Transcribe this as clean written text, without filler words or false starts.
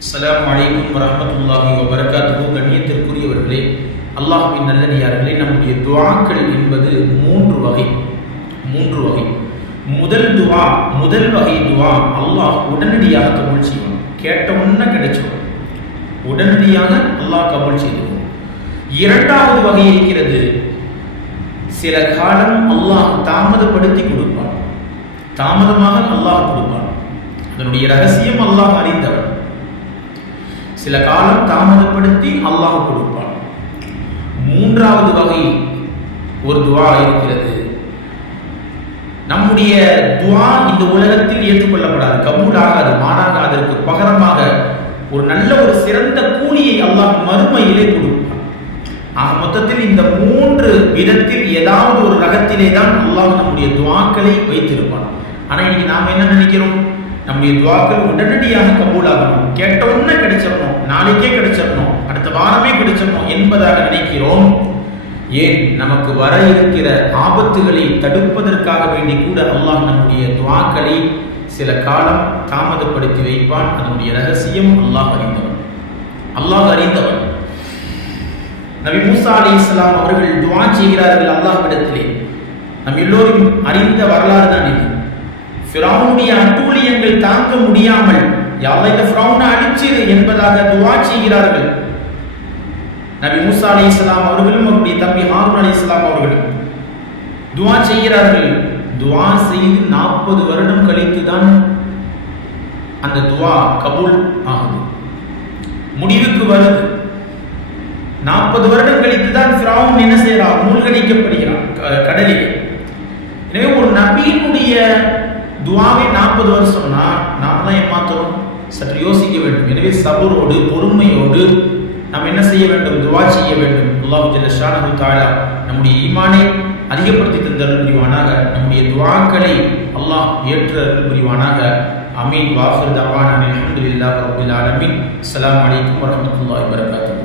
அஸ்ஸலாமு அலைக்கும் வரஹ்மத்துல்லாஹி வபரகாத்துஹு. கண்ணியத்திற்குரியவர்களே, அல்லாஹ்வின் நல்லடியார்களே, நம்முடைய துஆக்கள் என்பது மூன்று வகை. முதல் வகை துஆ அல்லாஹ் உடனடியாக கபூல் செய்வான். கேட்ட உடனே கிடைச்சிடும், உடனடியாக அல்லாஹ் கபூல் செய்வான். இரண்டாவது வகை இருக்கிறது, சில காலம் அல்லாஹ் தாமதப்படுத்தி கொடுப்பான், தாமதமாக அல்லாஹ் கொடுப்பான். அதனுடைய ரகசியம் அல்லாஹ் அறிந்தவன். சில காலம் தாமதப்படுத்தி அல்லாஹ் கொடுப்பான். மூன்றாவது வகை ஒரு துஆ இருக்கிறது, நம்முடைய துஆ இந்த உலகத்தில் ஏற்றுக்கொள்ளப்படாது, கபூல் ஆகாது. மாறாக அதற்கு பகரமாக ஒரு நல்ல ஒரு சிறந்த கூலியை அல்லாஹ் மறுமையிலே கொடுப்பான். ஆக மொத்தத்தில் இந்த மூன்று விதத்தில் ஏதாவது ஒரு ரகத்திலே தான் அல்லாஹ் நம்முடைய துஆக்களை வைத்திருப்பான். ஆனா இன்னைக்கு நாம என்ன நினைக்கிறோம், நம்முடைய துஆக்கள் உடனடியாக கபூல் ஆகணும், கேட்ட உடனே கிடைச்சிடணும், நாளைக்கே கிடைச்சிடணும், அடுத்த வாரமே கிடைச்சிடணும் என்பதாக நினைக்கிறோம். ஏன், நமக்கு வர இருக்கிற ஆபத்துகளை தடுப்பதற்காக வேண்டி கூட அல்லாஹ் நம்முடைய துஆக்களை சில காலம் தாமதப்படுத்தி வைப்பான். அதனுடைய ரகசியம் அல்லாஹ் அறிந்தவன். நபி மூசா அலைஹிஸ்ஸலாம் அவர்கள் துஆ செய்கிறார்கள் அல்லாஹ்விடத்திலே. நம் எல்லோரும் அறிந்த வரலாறு தான் இது. ஃபிரௌனுடைய அட்டூழியங்கள் தாங்க முடியாமல், யா அல்லாஹ் இந்த ஃபிரௌனை அழிச்சிரு என்பதாக துஆ செய்கிறார்கள். நபி மூசா அலைஹிஸ்ஸலாம் அவர்களும் அவருடைய தம்பி ஹாரூன் அலைஹிஸ்ஸலாம் அவர்களும் துஆ செய்கிறார்கள். துஆ செய்து 40 வருடம் கழித்து தான் அந்த துஆ கபூல் ஆகுது, முடிவுக்கு வருது. 40 வருடம் கழித்து தான் ஃபிரௌன் என்ன செய்யறான், மூழ்கடிக்கப்படுகிறான் கடலில். எனவே ஒரு நபியினுடைய துஆவை 40 வருஷம்னா நாம் தான் ஏமாத்துறோம், சற்று யோசிக்க வேண்டும். எனவே சபரோடு பொறுமையோடு நாம் என்ன செய்ய வேண்டும், துஆ செய்ய வேண்டும். அல்லாஹ் ஜல்ல ஷானஹு தஆலா நம்முடைய ஈமானை அதிகப்படுத்தி தந்தருள் புரிவானாக, நம்முடைய துஆக்களை அல்லாஹ் ஏற்று அருள் புரிவானாக. ஆமீன். வாஃபிர் தஅவானா அல்ஹம்துலில்லாஹி ரப்பில் ஆலமீன். அஸ்ஸலாமு அலைக்கும் வரஹ்மத்துல்லாஹி வபரகாத்துஹு.